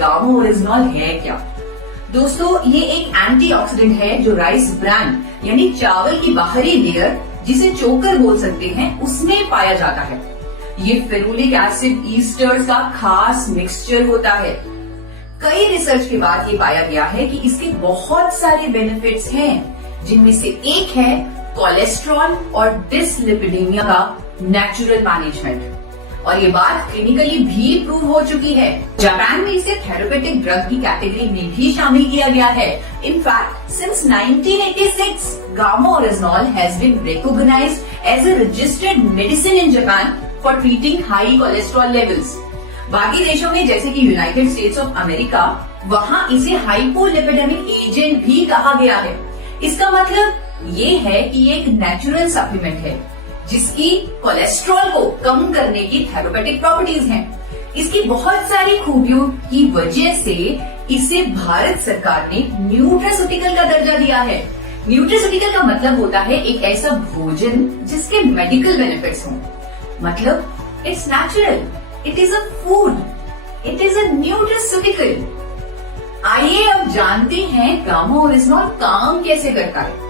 Gamma oryzanol है क्या। दोस्तों, ये एक एंटीऑक्सीडेंट है जो राइस ब्रान यानी चावल की बाहरी लेयर, जिसे चोकर बोल सकते हैं, उसमें पाया जाता है। ये फेरुलिक एसिड ईस्टर्स का खास मिक्सचर होता है। कई रिसर्च के बाद ये पाया गया है कि इसके बहुत सारे बेनिफिट्स हैं, जिनमें से एक है कोलेस्ट्रॉल और डिसलिपिडीमिया का नेचुरल मैनेजमेंट, और ये बात क्लिनिकली भी प्रूव हो चुकी है। जापान में इसे थेरेपेटिक ड्रग की कैटेगरी में भी शामिल किया गया है। In fact since 1986 gamma oryzanol has been recognized as a registered medicine in Japan for treating high cholesterol levels. बाकी देशों में जैसे कि यूनाइटेड स्टेट्स ऑफ अमेरिका, वहाँ इसे हाइपोलिपिडेमिक एजेंट भी कहा गया है। इसका मतलब ये है कि एक नेचुरल सप्लीमेंट है जिसकी कोलेस्ट्रॉल को कम करने की थेरेपेटिक प्रॉपर्टीज हैं। इसकी बहुत सारी खूबियों की वजह से इसे भारत सरकार ने न्यूट्रास्यूटिकल का दर्जा दिया है। न्यूट्रास्यूटिकल का मतलब होता है एक ऐसा भोजन जिसके मेडिकल बेनिफिट्स हों। मतलब it's natural, it is a food, it is a nutraceutical. आइए अब जानते हैं गामा ओरिजिनॉल काम कैसे करता है।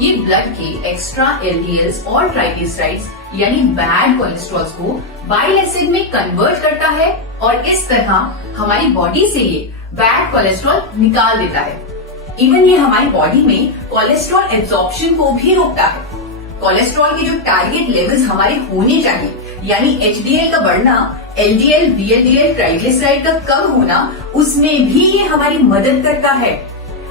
ये ब्लड के एक्स्ट्रा एलडीएल्स और ट्राइग्लिसराइड्स यानी बैड कोलेस्ट्रॉल्स को बाइल एसिड में कन्वर्ट करता है और इस तरह हमारी बॉडी से ये बैड कोलेस्ट्रॉल निकाल देता है। इवन ये हमारी बॉडी में कोलेस्ट्रॉल एब्जॉर्प्शन को भी रोकता है। कोलेस्ट्रॉल के जो टारगेट लेवल्स हमारे होने चाहिए, यानी एचडीएल का बढ़ना, एलडीएल, वीएलडीएल, ट्राइग्लिसराइड का कम होना, उसमें भी ये हमारी मदद करता है।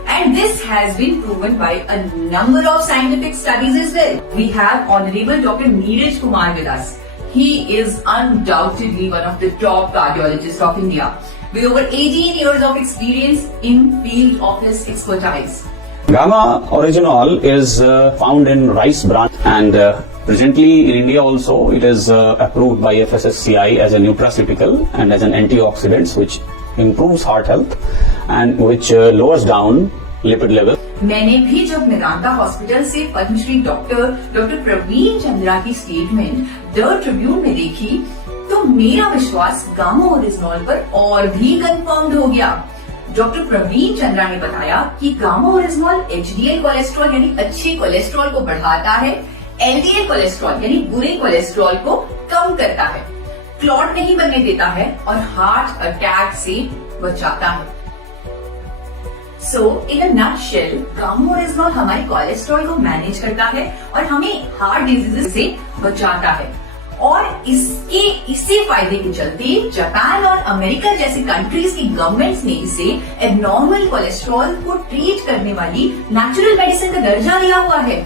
And this has been proven by a number of scientific studies as well. We have Honorable Dr. Neeraj Kumar with us. He is undoubtedly one of the top cardiologists of India, with over 18 years of experience in field of his expertise. Gamma Orygenol is found in rice bran, and presently in India also it is approved by FSSCI as a nutraceutical and as an antioxidant, which improves heart health and which lowers down lipid level. मैंने भी जब Medanta hospital से Padmashri doctor Praveen Chandra की statement the Tribune में देखी, तो मेरा विश्वास गामा ओरिजिनॉल पर और भी कंफर्म्ड हो गया। डॉक्टर प्रवीण चंद्रा ने बताया कि गामा ओरिजिनॉल एचडीएल कोलेस्ट्रॉल यानी अच्छे कोलेस्ट्रॉल को बढ़ाता है, एलडीएल कोलेस्ट्रॉल यानी बुरे कोलेस्ट्रॉल को कम करता है, क्लॉट नहीं बनने देता है और हार्ट अटैक से बचाता है। सो इन अ नटशेल, गामा ओरिजिनॉल हमारे कोलेस्ट्रॉल को मैनेज करता है और हमें हार्ट डिजीजेस से बचाता है। और इसी फायदे के चलते जापान और अमेरिका जैसी कंट्रीज की गवर्नमेंट्स ने इसे एबनॉर्मल कोलेस्ट्रॉल को ट्रीट करने वाली नेचुरल मेडिसिन का दर्जा दिया हुआ है।